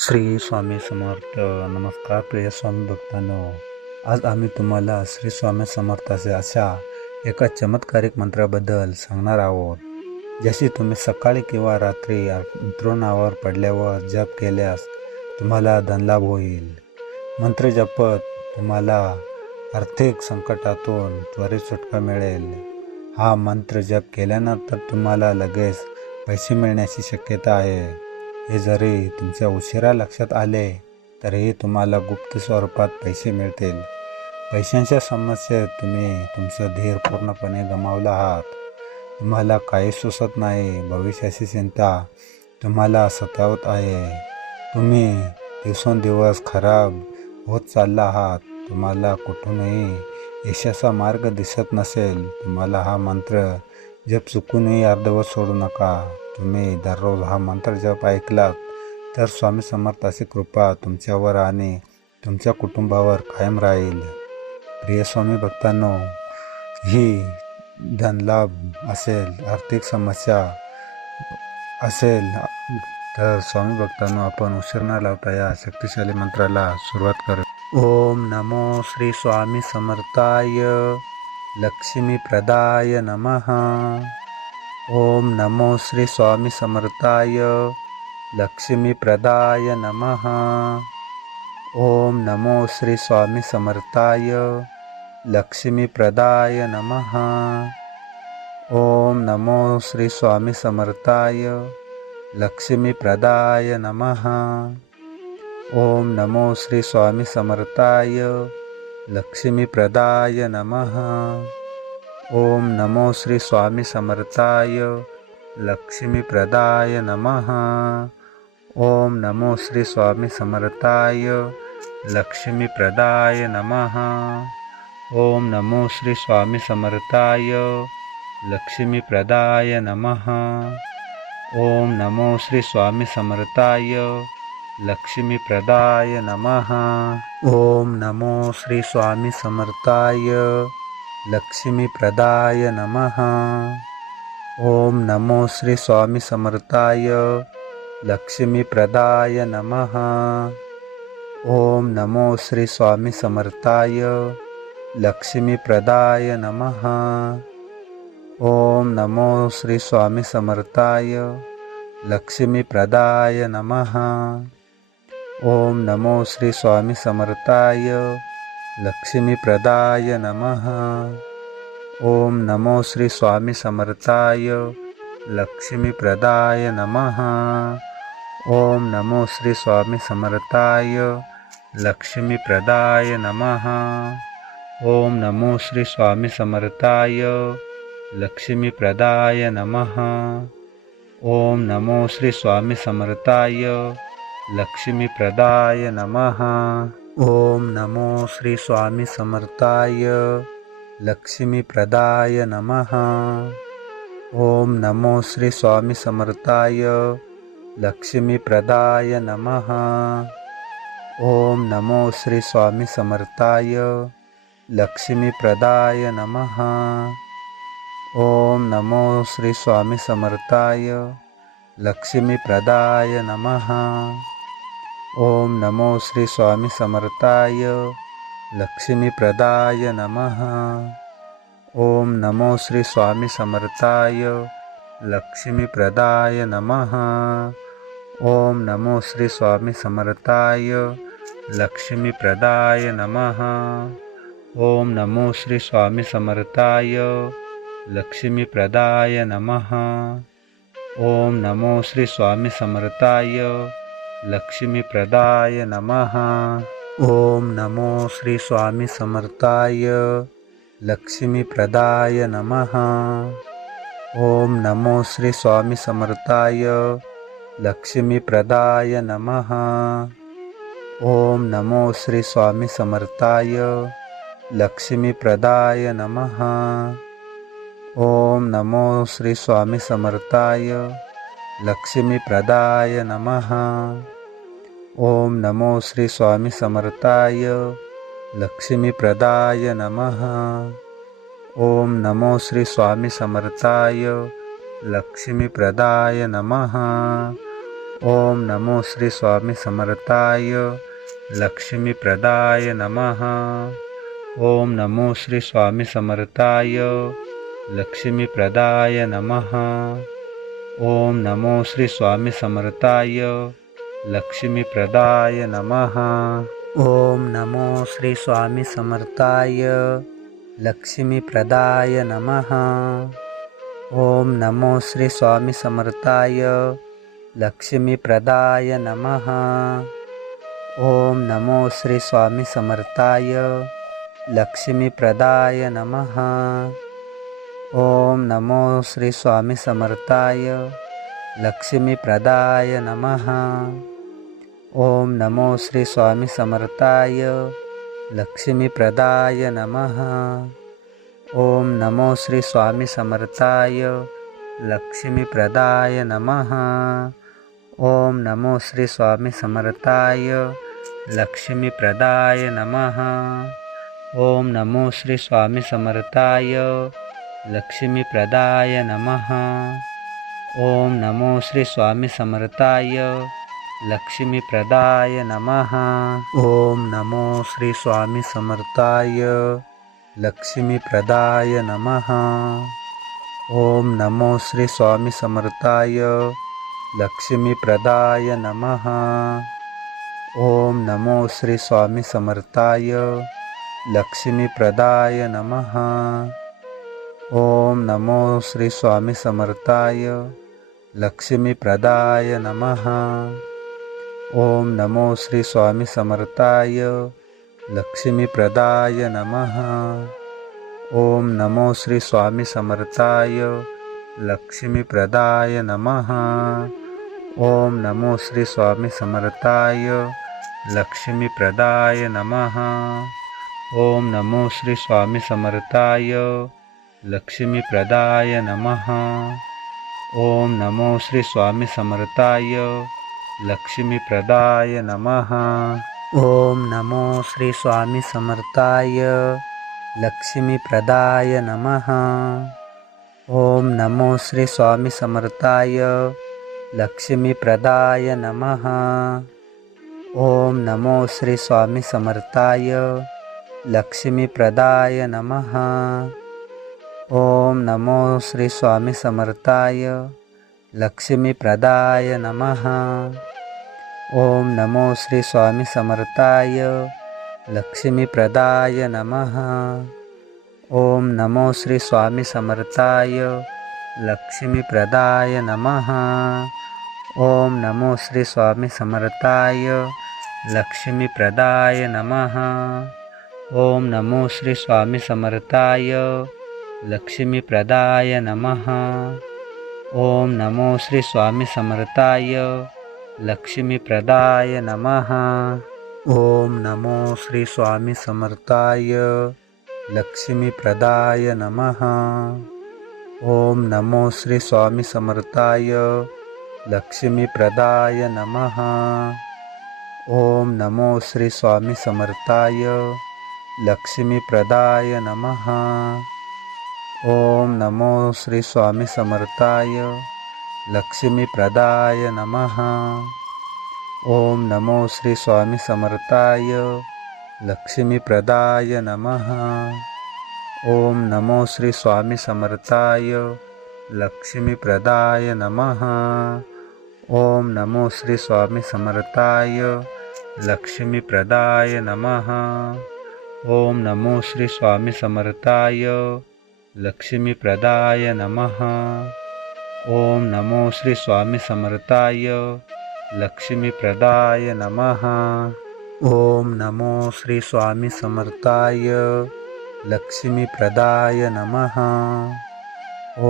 श्री स्वामी समर्थ नमस्कार प्रिय स्वामी भक्तांनो आज आम्ही तुम्हाला श्री स्वामी असे अशा एका चमत्कारिक मंत्राबद्दल सांगणार आहोत जशी तुम्ही सकाळी किंवा रात्री अंतरुणावर पडल्यावर जप केल्यास तुम्हाला धनलाभ होईल मंत्र जपत तुम्हाला आर्थिक संकटातून त्वरित सुटका मिळेल हा मंत्र जप केल्यानंतर तुम्हाला लगेच पैसे मिळण्याची शक्यता आहे हे जरी तुमच्या उशिरा लक्षात आले तरीही तुम्हाला गुप्त स्वरूपात पैसे मिळतील पैशांच्या समस्येत तुम्ही तुमचं धीर पूर्णपणे गमावला आहात तुम्हाला काही सुसत नाही भविष्याची चिंता तुम्हाला सतावत आहे तुम्ही दिवसेंदिवस खराब होत चालला आहात तुम्हाला कुठूनही यशाचा मार्ग दिसत नसेल तुम्हाला हा मंत्र जप चुकूनही अर्धवत सोडू नका तुम्ही दररोज हा मंत्र जप ऐकलात तर स्वामी समर्थाची कृपा तुमच्यावर आणि तुमच्या कुटुंबावर कायम राहील प्रिय स्वामी भक्तांनो ही धनलाभ असेल आर्थिक समस्या असेल तर स्वामी भक्तांनो आपण न लावता या शक्तिशाली मंत्राला सुरुवात करू ओम नमो श्री स्वामी समर्थाय लक्ष्मी प्रदाय नम ॐ नमो श्री स्वामी समर्थाय लक्ष्मीप्रदाय नमः ॐ नमो श्री स्वामी समर्थाय लक्ष्मीप्रदाय नमः ॐ नमो श्री स्वामी समर्थाय लक्ष्मीप्रदाय नमः ॐ नमो श्री स्वामी समर्थाय लक्ष्मीप्रदाय नमः ॐ नमो श्री स्वामी समर्थाय लक्ष्मीप्रदाय नमः ॐ नमो श्री स्वामी समर्थाय लक्ष्मीप्रदाय नमः ॐ नमो श्री स्वामी समर्थाय लक्ष्मीप्रदाय नमः ॐ नमो श्री स्वामी समर्थाय लक्ष्मीप्रदाय नमः ॐ नमो श्री स्वामी समर्थाय लक्ष्मीप्रदाय नमः ॐ नमो श्री स्वामी समर्थाय लक्ष्मीप्रदाय नमः ॐ नमो श्री स्वामी समर्थाय लक्ष्मीप्रदाय नमः ॐ नमो श्री स्वामी समर्थाय लक्ष्मीप्रदाय नमः ॐ नमो श्री स्वामी समर्थाय लक्ष्मीप्रदाय नमः ॐ नमो श्री स्वामी समर्थाय लक्ष्मीप्रदाय नमः ॐ नमो श्री स्वामी समर्थाय लक्ष्मीप्रदाय नमः ॐ नमो श्री स्वामी समर्थाय लक्ष्मीप्रदाय नमः ॐ नमो श्री स्वामी समर्थाय लक्ष्मीप्रदाय नमः ॐ नमो श्री स्वामी समर्थाय लक्ष्मीप्रदाय नमः ॐ नमो श्री स्वामी समर्थाय लक्ष्मीप्रदाय नमः ॐ नमो श्री स्वामी समर्थाय लक्ष्मीप्रदाय नमः ॐ नमो श्री स्वामी समर्थाय लक्ष्मीप्रदाय नमः ॐ नमो श्री स्वामी समर्थाय लक्ष्मीप्रदाय नमः ॐ नमो श्री स्वामी समर्थाय लक्ष्मीप्रदाय नमः ॐ नमो श्री स्वामी समर्थाय लक्ष्मीप्रदाय नमः ॐ नमो श्री स्वामी समर्थाय लक्ष्मीप्रदाय नमः ॐ नमो श्री स्वामी समर्थाय लक्ष्मीप्रदाय नमः ॐ नमो श्री स्वामी समर्थाय लक्ष्मीप्रदाय नमः ॐ नमो श्री स्वामी समर्थाय लक्ष्मीप्रदाय नमः ॐ नमो श्री स्वामी समर्थाय लक्ष्मीप्रदाय नमः ॐ नमो श्री स्वामी समर्थाय लक्ष्मीप्रदाय नमः ॐ नमो श्री स्वामी समर्थाय लक्ष्मीप्रदाय नमः ॐ नमो श्री स्वामी समर्थाय लक्ष्मीप्रदाय नमः ॐ नमो श्री स्वामी समर्थाय लक्ष्मीप्रदाय नमः ॐ नमो श्री स्वामी समर्थाय लक्ष्मीप्रदाय नमः ॐ नमो श्री स्वामी समर्थाय लक्ष्मीप्रदाय नमः ॐ नमो श्री स्वामी समर्थाय लक्ष्मीप्रदाय नमः ॐ नमो श्री स्वामी समर्थाय लक्ष्मीप्रदाय नमः ॐ नमो श्री स्वामी समर्थाय लक्ष्मीप्रदाय नमः ॐ नमो श्री स्वामी समर्थाय लक्ष्मीप्रदाय नमः ॐ नमो श्री स्वामी समर्थाय लक्ष्मीप्रदाय नमः ॐ नमो श्री स्वामी समर्थाय लक्ष्मीप्रदाय नमः ॐ नमो श्री स्वामी समर्थाय लक्ष्मीप्रदाय नमः ॐ नमो श्री स्वामी समर्थाय लक्ष्मीप्रदाय नमः ॐ नमो श्री स्वामी समर्थाय लक्ष्मीप्रदाय नमः ॐ नमो श्री स्वामी समर्थाय लक्ष्मीप्रदाय नमः ॐ नमो श्री स्वामी समर्थाय लक्ष्मीप्रदाय नमः ॐ नमो श्री स्वामी समर्थाय लक्ष्मीप्रदाय नमः ॐ नमो श्री स्वामी समर्थाय लक्ष्मीप्रदाय नमः ॐ नमो श्री स्वामी समर्थाय लक्ष्मीप्रदाय नमः ॐ नमो श्री स्वामी समर्थाय लक्ष्मीप्रदाय नमः ॐ नमो श्री स्वामी समर्थाय लक्ष्मीप्रदाय नमः ॐ नमो श्री स्वामी समर्थाय लक्ष्मीप्रदाय नमः ॐ नमो श्री स्वामी समर्थाय लक्ष्मीप्रदाय नमः ॐ नमो श्री स्वामी समर्थाय लक्ष्मीप्रदाय नमः ॐ नमो श्री स्वामी समर्थाय लक्ष्मीप्रदाय नमः ॐ नमो श्री स्वामी समर्थाय लक्ष्मीप्रदाय नमः ॐ नमो श्री स्वामी समर्थाय लक्ष्मीप्रदाय नमः ॐ नमो श्री स्वामी समर्थाय लक्ष्मीप्रदाय नमः ॐ नमो श्री स्वामी समर्थाय लक्ष्मीप्रदाय नमः ॐ नमो श्री स्वामी समर्थाय लक्ष्मीप्रदाय नमः ॐ नमो श्री स्वामी समर्थाय लक्ष्मीप्रदाय नमः ॐ नमो श्री स्वामी समर्थाय लक्ष्मीप्रदाय नमः ॐ नमो श्री स्वामी समर्थाय लक्ष्मीप्रदाय नमः ॐ नमो श्री स्वामी समर्थाय लक्ष्मीप्रदाय नमः ॐ नमो श्री स्वामी समर्थाय लक्ष्मीप्रदाय नमः ॐ नमो श्री स्वामी समर्थाय लक्ष्मीप्रदाय नमः ॐ नमो श्री स्वामी समर्थाय लक्ष्मीप्रदाय नमः ॐ नमो श्री स्वामी समर्थाय लक्ष्मीप्रदाय नमः ॐ नमो श्री स्वामी समर्थाय लक्ष्मीप्रदाय नमः ॐ नमो श्री स्वामी समर्थाय लक्ष्मीप्रदाय नमः ॐ नमो श्री स्वामी समर्थाय लक्ष्मीप्रदाय नमः ॐ नमो श्री स्वामी समर्थाय लक्ष्मीप्रदाय नमः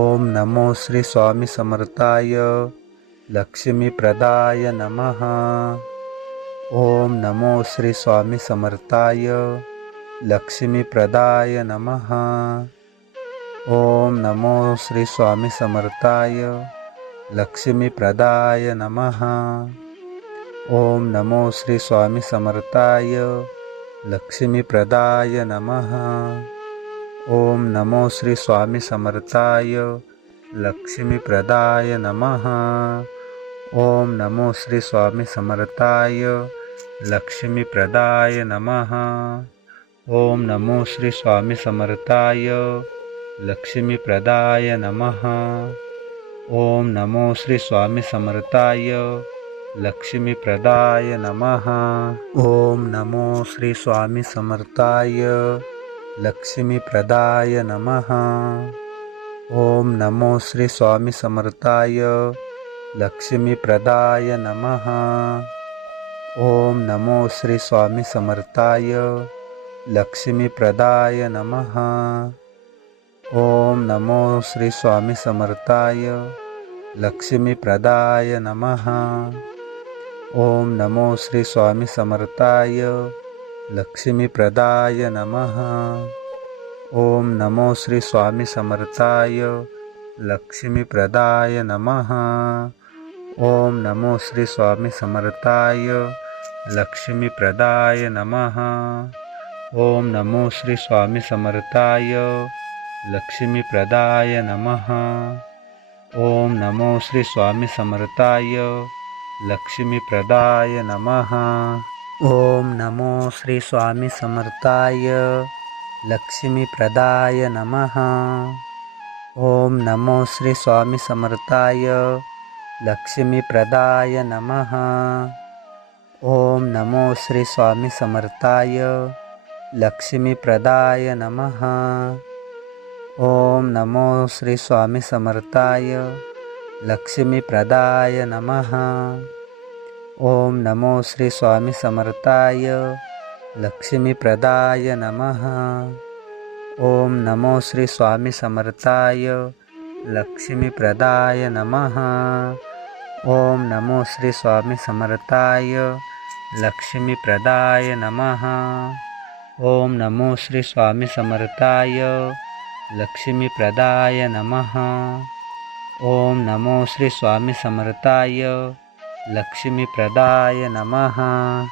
ॐ नमो श्री स्वामी समर्थाय लक्ष्मीप्रदाय नमः ॐ नमो श्री स्वामी समर्थाय लक्ष्मीप्रदाय नमः ॐ नमो श्री स्वामी समर्थाय लक्ष्मीप्रदाय नमः ॐ नमो श्री स्वामी समर्थाय लक्ष्मीप्रदाय नमः ॐ नमो श्री स्वामी समर्थाय लक्ष्मीप्रदाय नमः ॐ नमो श्री स्वामी समर्थाय लक्ष्मीप्रदाय नमः ॐ नमो श्री स्वामी समर्थाय लक्ष्मीप्रदाय नमः ॐ नमो श्री स्वामी समर्थाय लक्ष्मीप्रदाय नमः ॐ नमो श्री स्वामी समर्थाय लक्ष्मीप्रदाय नमः ॐ नमो श्री स्वामी समर्थाय लक्ष्मीप्रदाय नमः ॐ नमो श्री स्वामी समर्थाय लक्ष्मीप्रदाय नमः ॐ नमो श्री स्वामी समर्थाय लक्ष्मीप्रदाय नमः ॐ नमो श्री स्वामी समर्थाय लक्ष्मीप्रदाय नमः ॐ नमो श्री स्वामी समर्थाय लक्ष्मीप्रदाय नमः ॐ नमो श्री स्वामी समर्थाय लक्ष्मीप्रदाय नमः ॐ नमो श्री स्वामी समर्थाय लक्ष्मीप्रदाय नमः ॐ नमो श्री स्वामी समर्थाय लक्ष्मीप्रदाय नमः ॐ नमो श्री स्वामी समर्थाय लक्ष्मीप्रदाय नमः ॐ नमो श्री स्वामी समर्थाय लक्ष्मीप्रदाय नमः ॐ नमो श्री स्वामी समर्थाय लक्ष्मीप्रदाय नमः ॐ नमो श्री स्वामी समर्थाय लक्ष्मीप्रदाय नमः ॐ नमो श्री स्वामी समर्थाय लक्ष्मीप्रदाय नमः ॐ नमो श्री स्वामी समर्थाय लक्ष्मीप्रदाय नमः ॐ नमो श्री स्वामी समर्थाय लक्ष्मीप्रदाय नमः ॐ नमो श्री स्वामी समर्थाय लक्ष्मीप्रदाय नमः ॐ नमो श्री स्वामी समर्थाय लक्ष्मीप्रदाय नमः